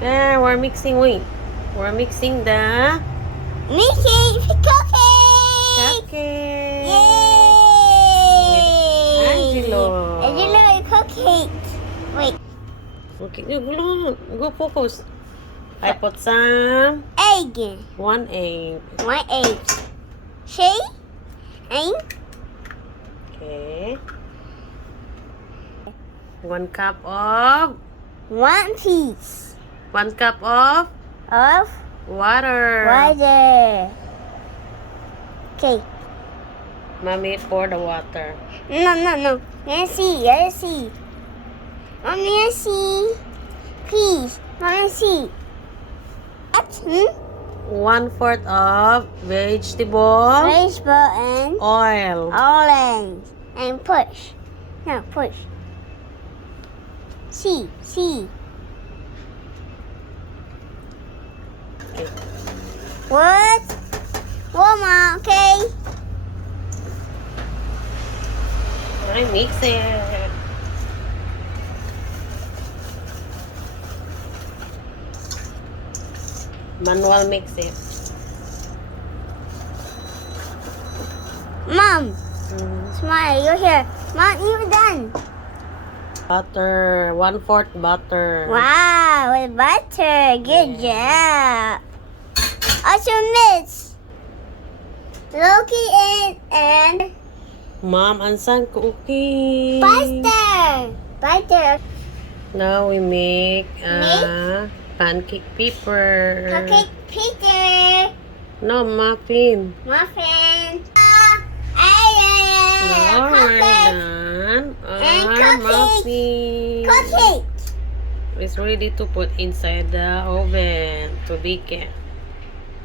Yeah, we're mixing. Wait, we're mixing the Mickey cookie! cupcake Yay! with Angelo. Angelo cookie. Wait, Okay, go focus. I put some egg. 1 egg. 1 egg. See? Egg. Okay. 1 cup of 1 piece 1 cup of of water. water. Okay. Mommy, pour the water. No. Let's see. Mommy, let's see. Please, Mommy, see. What? 1/4 of vegetable Baseball and oil. orange. And push. No, push. See. Okay. What? Mama, okay? I mix it. Manual mix it. Mom, smile, you're here. Mom, you're done. Butter. 1/4 butter. Wow, with butter. Good job. Also mix. Loki and Mom, ansan cookie? butter. Now we make pancake paper. Cookie Peter. No, muffin. Muffin. Now we're done. And Our cookie. muffin Cookie. is ready to put inside the oven to bake it.